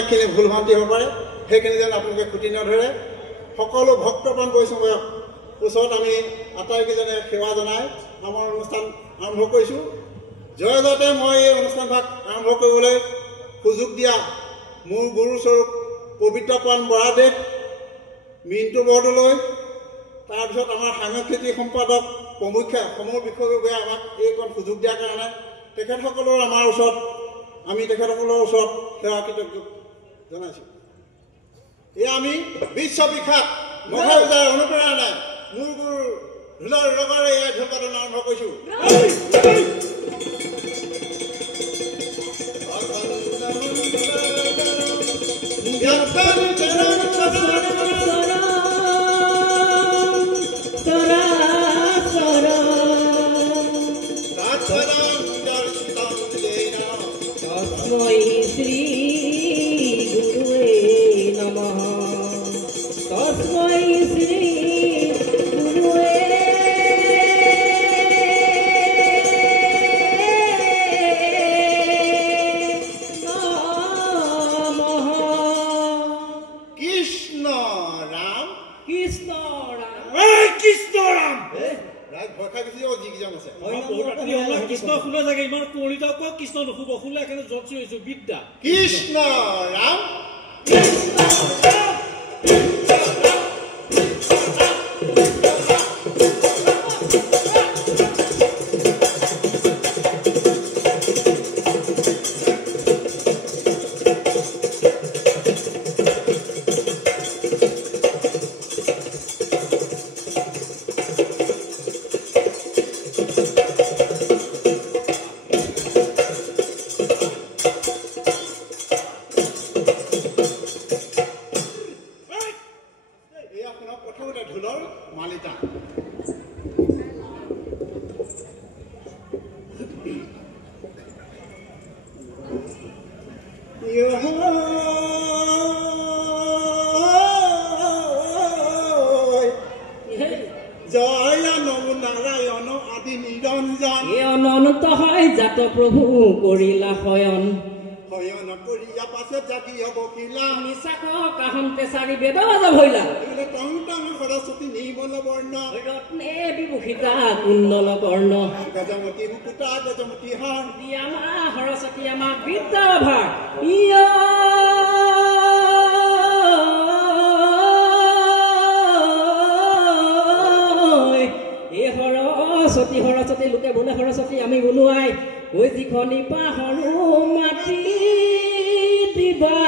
অনেকখিনি ভুল ভ্ৰান্তি হ'ব পাৰে সেইখিনি যেন আপোনালোকে খুটি নধৰে সকলো ভক্তপ্ৰাণ বৈষ্ণৱক ওচৰত আমি আটাইকেইজনে সেৱা জনাই আমাৰ অনুষ্ঠান আৰম্ভ কৰিছোঁ জয়তে মই এই অনুষ্ঠানভাগ আৰম্ভ কৰিবলৈ সুযোগ দিয়া মোৰ গুৰুস্বৰূপ পবিত্ৰপ্ৰাণ বৰাদেৱ মিণ্টু বৰদলৈ তাৰপিছত আমাৰ সাংস্কৃতিক সম্পাদক প্ৰমুখ্যা সমূহ বিষয়ববীয়াই আমাক এইকণ সুযোগ দিয়াৰ কাৰণে তেখেতসকলৰ আমাৰ ওচৰত আমি তেখেতসকলৰ ওচৰত সেৱা কৃতজ্ঞ জনাইছোঁ এই আমি বিশ্ববিখ্যাত মহাপূজাৰ অনুপ্ৰেৰণাই মোৰ গুৰু ঢোলৰ ৰগৰে এই ঢোলপাতন আৰম্ভ কৰিছোঁ কৃষ্ণ ৰাম প্ৰভু কৰিলা শয়ন শয়ন কৰিয়া পাছত জাগি হ'ব কিলা নিচাক কাহন্তে চাৰি বেদ বাজা ভৈলা টং সৰস্বতী নিৰ্মল বৰ্ণ ৰত্নে বিভূষিতা কুণ্ডল কৰ্ণ গজমতী মুকুতা গজমতী হাৰ দিয়া মা সৰস্বতী আমাক বিদ্যা ভাৰ সৰস্বতী সৰস্বতী লোকে বোলে সৰস্বতী আমি বোলোৱাই ঐ যিখনি পাহৰো মাটি দিবা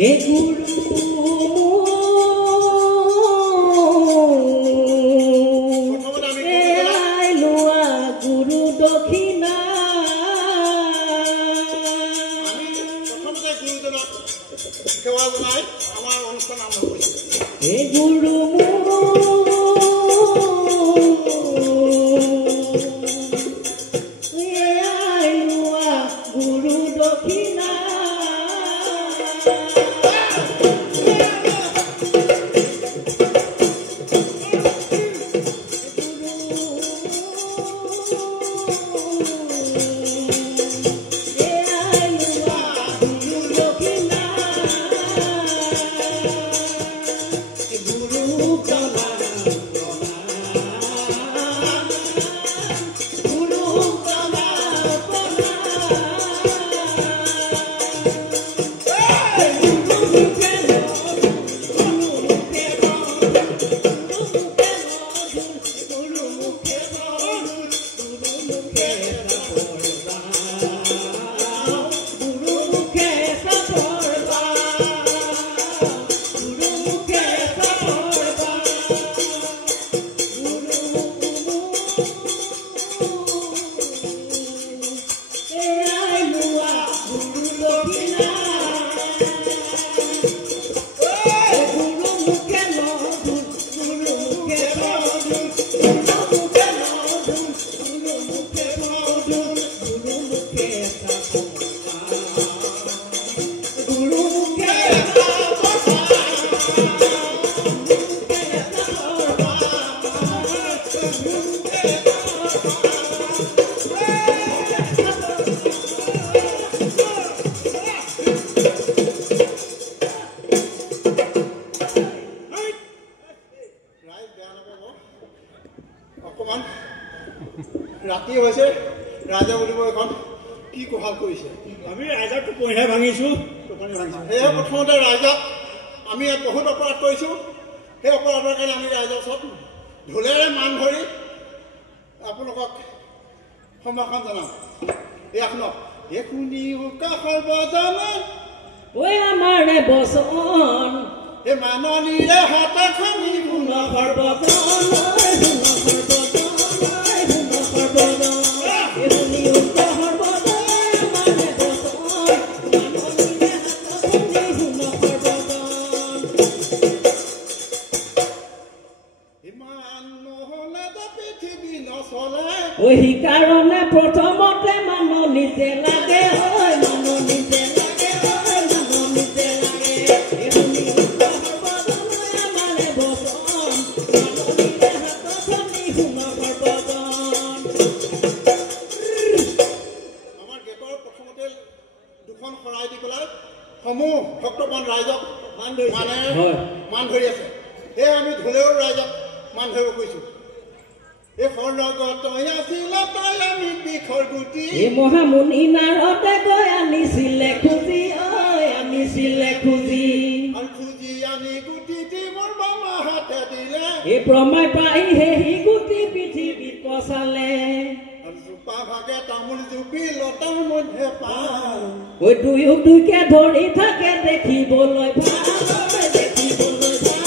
এ গুৰু অকণমান ৰাতি হৈছে ৰাইজে বুলিব এখন কি কোহাল কৰিছে আমি ৰাইজক টোপনিহে ভাঙিছোঁ টোপনি ভাঙিছোঁ সেয়ে প্ৰথমতে ৰাইজক আমি ইয়াত বহুত অপৰাধ কৰিছোঁ সেই অপৰাধৰ কাৰণে আমি ৰাইজৰ ওচৰত ঢোলেৰে মান ধৰি আপোনালোকক সম্ভাষণ জনাওঁ এই আপোনাক এই শুনি কাষৰ বজানে ঐ আমাৰে বচন এই মাননীৰে হাতে খানি শুন সৰ্বজন ওহি কাৰণে প্ৰথমতে মানুহ নিজে লাগে মানুহ নিজে লাগে মানুহ নিজে লাগে আমাৰে বচন মাননীৰে হাতত ধৰি শুন সৰ্বজন আমাৰ গেটৰ প্ৰথমতে দুখন শৰাই দি পেলাই সমূহ ভক্তবান ৰাইজক মান ধৰি আছে সেয়ে আমি ঢোলেও ৰাইজক মান ধৰিব কৈছোঁ এই সৰগত আছিলে তাই আমি বিষৰ গুটি এই মহামুনি নাৰদে গৈ আনিছিলে খুজি আনিছিলে খুজি আৰু খুজি আনি গুটি দি মোৰ বামা হাতে দিলে এই ব্ৰহ্মাই পাই সেই গুটি পৃথিৱীত পচালে আৰু জোপা ভাগে তামোল জুপি লতাৰ মধ্যে পায় ঐ দুয়োকে ধৰি থাকে দেখিবলৈ ভাল দেখিবলৈ ভাল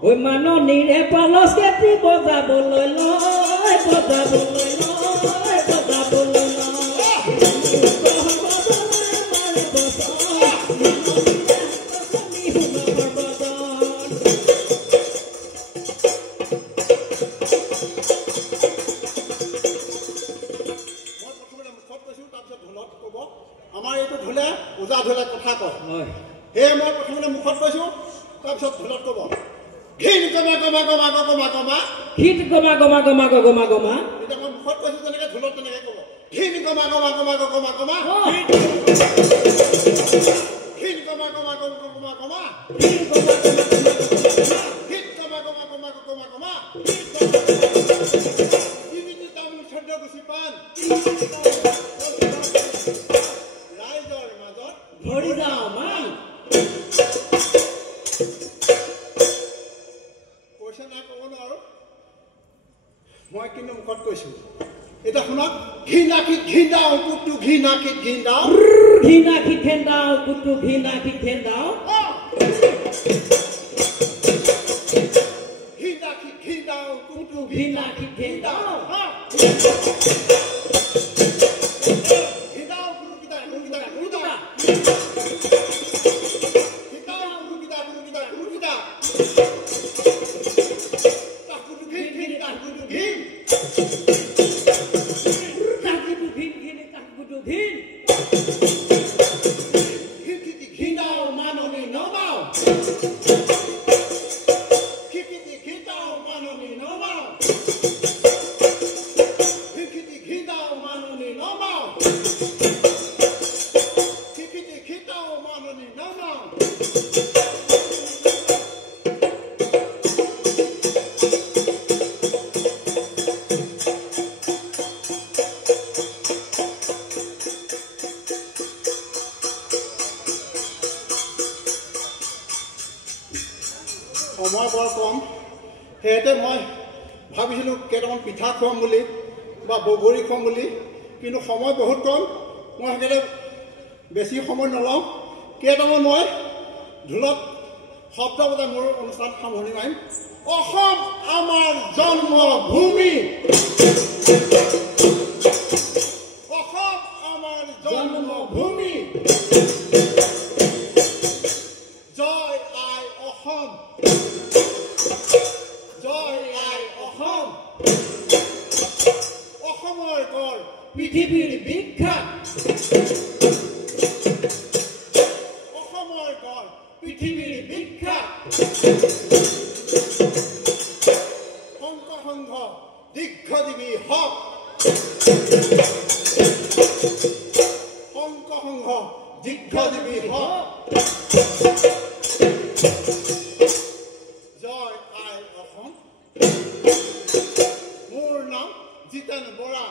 ঐ মাননীৰে পালচ কেটি বজাবলৈ লয় বজাবলৈ লয় বজাবলৈ আমাৰ এইটো ঢোলে ওজা ঢোলে কথা কয় সেয়ে মই প্ৰথমতে মুখত কৈছোঁ তাৰপিছত ঢোলত ক'ব ঘিন গমা গমা গমা গমা গমা হিত গমা গমা গমা গমা গমা এতিয়া মই মুখত কৈছোঁ তেনেকৈ ঢোলত তেনেকৈ ক'ব ঘিন গমা গমা গমা গমা গমা ঘিন গমা গমা গমা গমা গমা হিত গমা গমা গমা গমা গমা ইমিতি তামোল ছন্দ গুচি পান ৰাইজৰ মাজত ধৰি যাওঁ মান কৈছে নাই ক'ব নোৱাৰো মই কিন্তু মুখত কৈছোঁ এটা শুনক ঘিনাকিত ঘিন্দাও কুটু ঘিনাকিত ঘিন্দাও ঘিনাকিত ঘেন্দাও কুটু ঘিনাকিত ঘেন্দাও ঘিনাকিত ঘিন্দাও কুটু ঘিনাকিত ঘেন্দাও ঘিন্দাও কুটু কিটা কুটু কিটা কুটু কিটা ঘিন্দাও কুটু কিটা কুটু কিটা কুটু কিটা তা কুটু ঘিন ঘিন তা কুটু ঘিন ঘিনাও মাননী নমাও খিকিতি ঘিনাও মাননী নমাও খিকিতি ঘিনাও মাননী নমাও খিকিতি ঘিনাও মাননী নমাও সময় বৰ কম সেয়েতে মই ভাবিছিলোঁ কেইটামান পিঠা খুৱাম বুলি বা বগৰী খুৱাম বুলি কিন্তু সময় বহুত কম মই সেইকাৰণে বেছি সময় নলওঁ কেইটামান মই ঢোলত শব্দ বজাই মোৰ অনুষ্ঠান সামৰণি মাৰিম অসম আমাৰ জন্মভূমি অসম আমাৰ জন্মভূমি জয় আই অসম জয় আই অসম অসমৰ গড় পৃথিৱীৰ বিখ্যাত অসমৰ গড় পৃথিৱীৰ বিখ্যাত শংকৰ সংঘ দীৰ্ঘজীৱী হওক শংকৰ সংঘ দীৰ্ঘজীৱী হওক জয় আই অসম মোৰ নাম জিতেন বৰা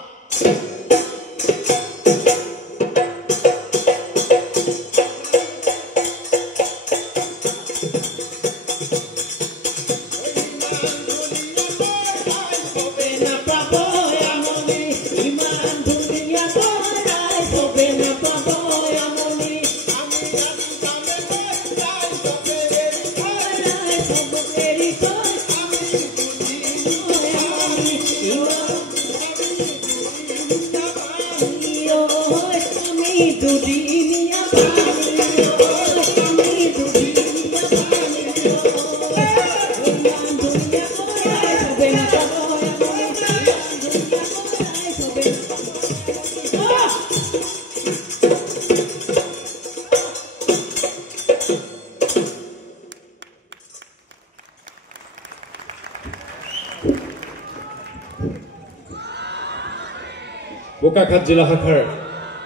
বোকাখাত জিলা শাখাৰ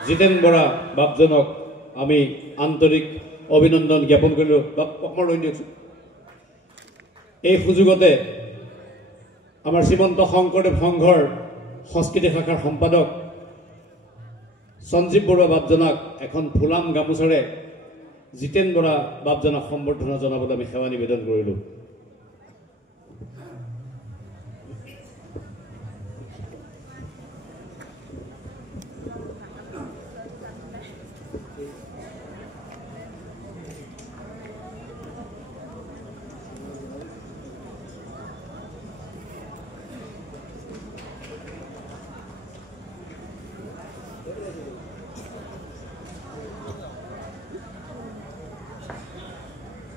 জিতেন বৰা বাপজনক আমি আন্তৰিক অভিনন্দন জ্ঞাপন কৰিলোঁ। অকমান ৰৈ দিয়কচোন। এই সুযোগতে আমাৰ শ্ৰীমন্ত শংকৰদেৱ সংঘৰ সংস্কৃতি শাখাৰ সম্পাদক সঞ্জীৱ বৰুৱা বাপজনক এখন ফুলাম গামোচাৰে জিতেন বৰা বাপজনক সম্বৰ্ধনা জনাবলৈ আমি সেৱা নিবেদন কৰিলোঁ।